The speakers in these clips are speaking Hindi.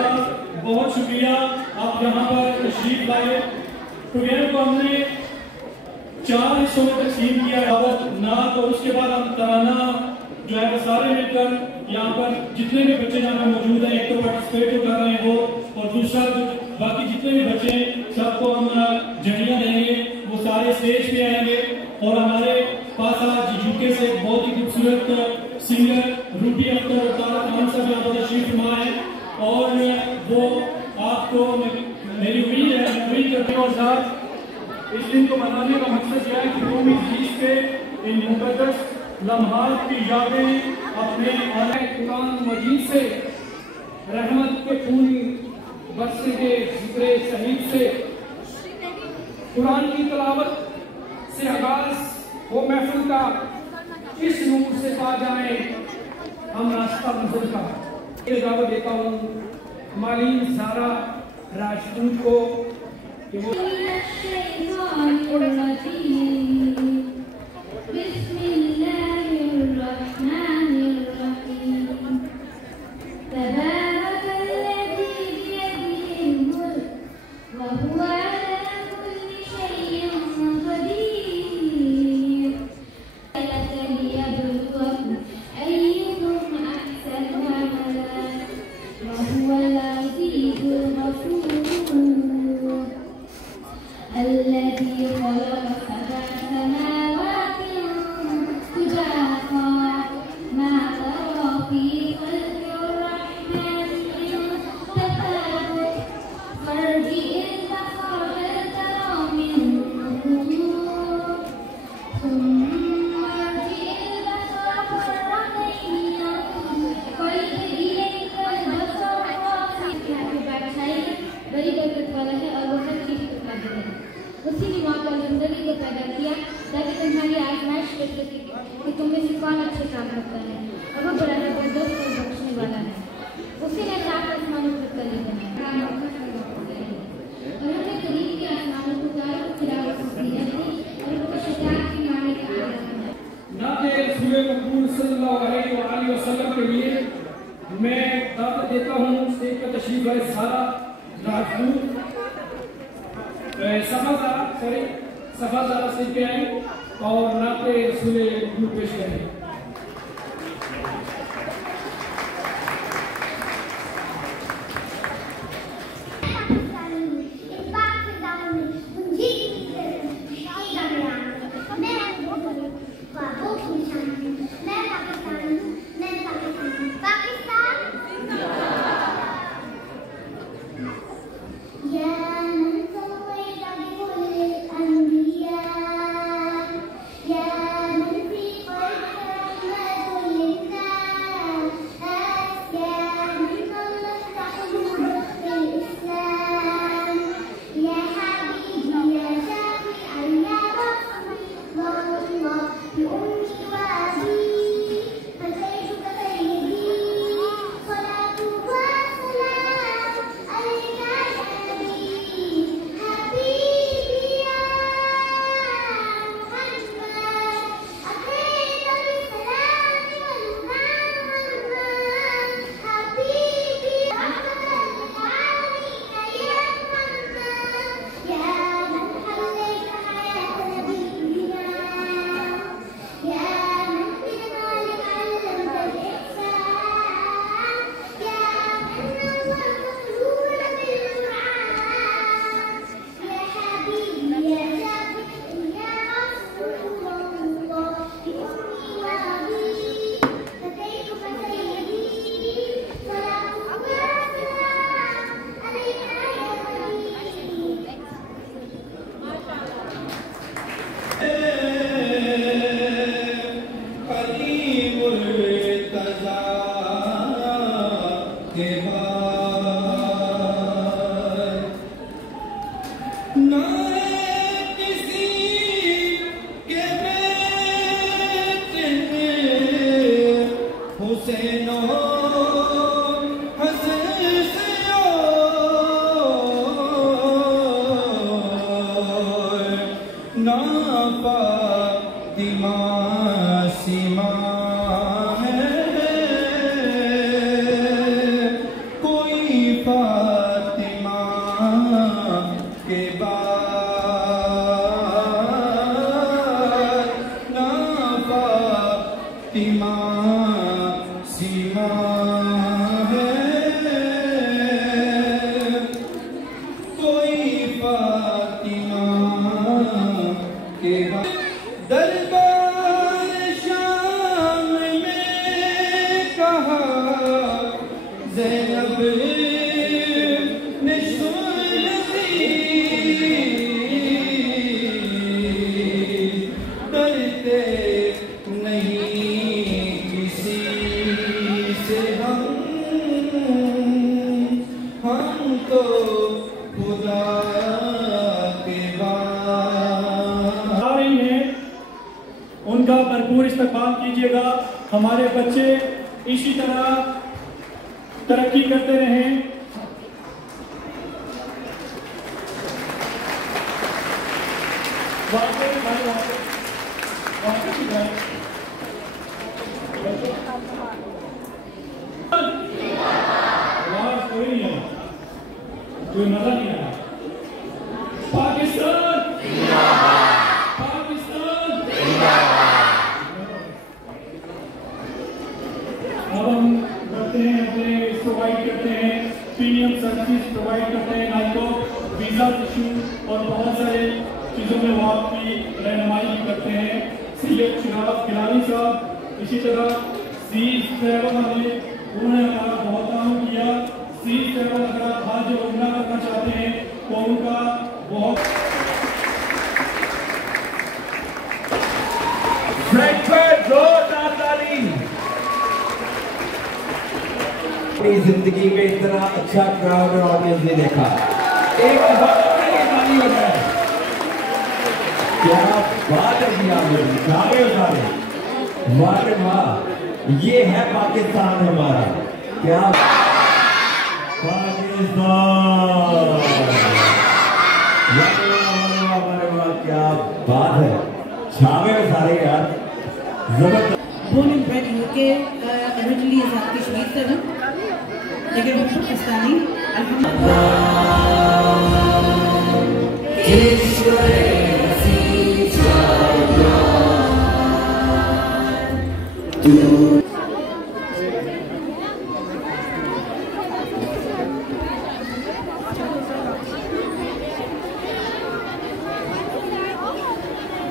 आपका बहुत शुक्रिया, आप यहाँ पर तशरीफ लाए। प्रोग्राम को हमने 4 हिस्सों में तकसीम किया, नात, और उसके बाद हम तराना जो है वो सारे मिलकर यहाँ पर जितने भी बच्चे यहाँ पर मौजूद हैं, एक तो पार्टिसिपेट जो कर रहे हैं वो, और दूसरा बाकी जितने भी बच्चे हैं सबको हम जड़ियाँ देंगे, वो सारे स्टेज पे आएंगे। और हमारे पास आज यूके से बहुत ही खूबसूरत सिंगर रूबी अख्तर और तारा खान साहब यहाँ पर तशरीफ फरमा है, और वो आपको मेरी उम्मीद है, उम्मीद करते हैं। और साथ इस दिन को मनाने का मकसद यह है कि कौमी तीज के इन मुकद्दस लम्हात की यादें अपने कुरान मजीद से रहमत के फूल बरसेंगे, जिक्र शहीद से कुरान की तलावत से आगाज हो महफिल का, इस नूर से पा जाए हम रास्ता मंजिल का। ये दावत देता हूँ मालीन सारा राजपूत को कि वो कि तुम में से कौन अच्छे काम करता है, और वो बड़ा जबरदस्त और बख्शने वाला है। उसी ने सात आसमानों पर कली बनाया और हमने करीब के आसमानों को चारों खिलाफ दिया और उनको शैतान की मारने का आदेश दिया। नाते रसूल मकबूल सल्लल्लाहु अलैहि वसल्लम के लिए मैं दावत देता हूँ स्टेज पर तशरीफ लाए सारा राजपूत सफादारा स्टेज पे आए और नाते रसूल मकबूल पेश करें। कोई फातिमा के बाद ना फातिमा सीमा है, कोई फातिमा के बाद दरबार शाम में कहा ज़ैनब ने सुन ली, डरते नहीं किसी से हम तो खुदा के बाद आ रही हैं, उनका भरपूर इस्तेमाल कीजिएगा। हमारे बच्चे इसी तरह तरक्की करते रहें। कोई नहीं है, कोई मजा नहीं आया। पाकिस्तान पाकिस्तान। अब हम करते हैं, अपने प्रोवाइड करते हैं, प्रीमियम सर्विस प्रोवाइड करते हैं, आपको वीजा इशू और बहुत सारे चीज़ों में वो आपकी रहनुमाई भी करते हैं। सैयद शिराज गिलानी साहब, इसी तरह सीज ट्रैवल वाले, उन्होंने हमारा बहुत काम किया। सीज ट्रैवल अगर आप हाथ जो उमरा करना चाहते हैं तो उनका बहुत अपनी जिंदगी में इतना अच्छा क्राउड और ऑडियंस नहीं देखा। एक क्या बात है जी, आप सारे वाह वाह, ये है पाकिस्तान हमारा। क्या पाकिस्तान, क्या बात है, छावे सारे यार जबरदस्त। Born and bred in UK, originally is Kashmir से हूँ, लेकिन मैं पाकिस्तानी।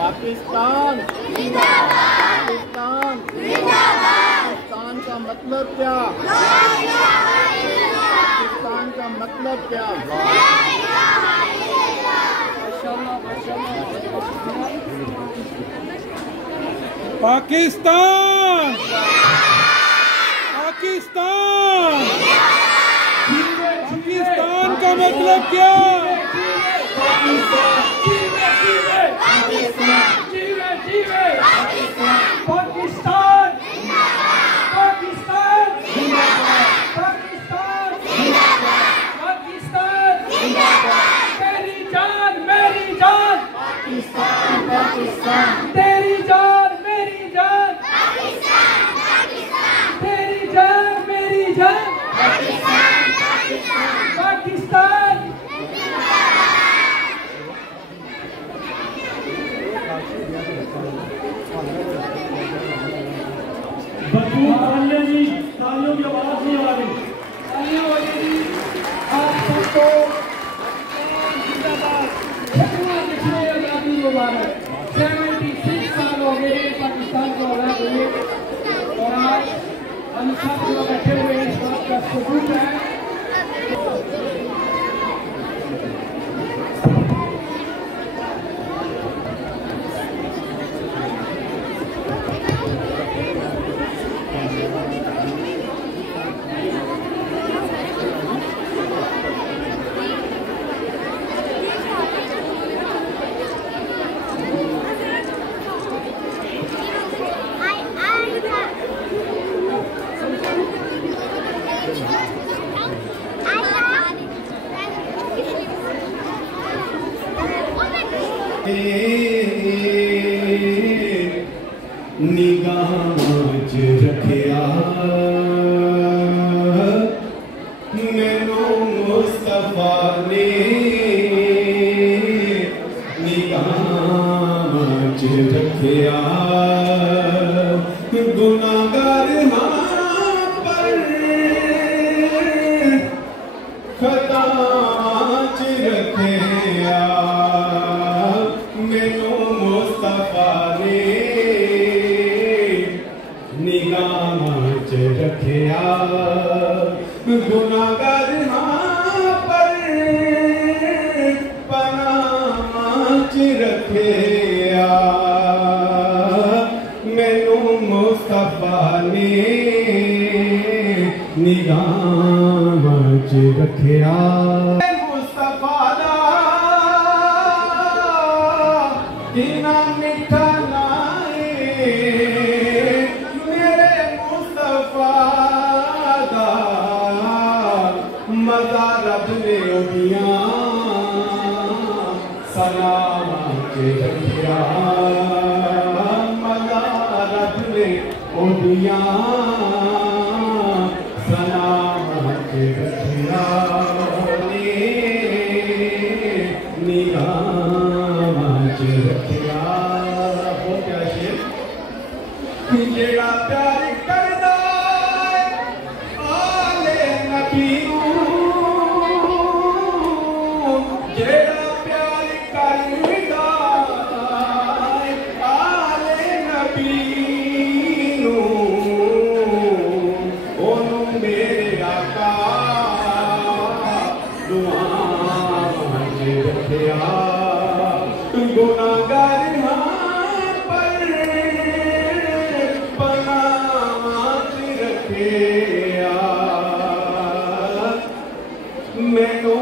पाकिस्तान जिंदाबाद, पाकिस्तान जिंदाबाद। पाकिस्तान का मतलब क्या? पाकिस्तान का मतलब क्या? पाकिस्तान पाकिस्तान पाकिस्तान का मतलब क्या? तेरी जान मेरी जान, तेरी जान मेरी जान, पाकिस्तान। तालियों जी, तालियों की आवाज नहीं आ रही। तालियां बजेगी आप सबको। जिंदाबाद, आजादी मुबारक। 76 साल हो गए पाकिस्तान को आजाद हुए और आज हम सब जो बैठे हुए इस बात का सबूत है। निगाहों च रखिया मैनू मुस्तफा ने निगाह च रखिया गुनाहगार पर खता च रखिया मैनू मुस्तफा ने निगाह च रखिया गुनाहगार पर पनाह च रखिया मैनू मुस्तफा ने निगाह च रखिया मुस्तफा दा किना मिठा नाए मेरे मुस्तफा दा मजा रब ने उदिया सलाम के रखिया मजा रब ने उदिया सलाम के रखिया निगाह च रखिया हो क्या शेर जेड़ा प्यार करदा आले नबी जेड़ा प्यार करदा आले नबी ओनू मेरे आका दुआ च रखिया गुनाहगार पर पनाह च रखिया मैनू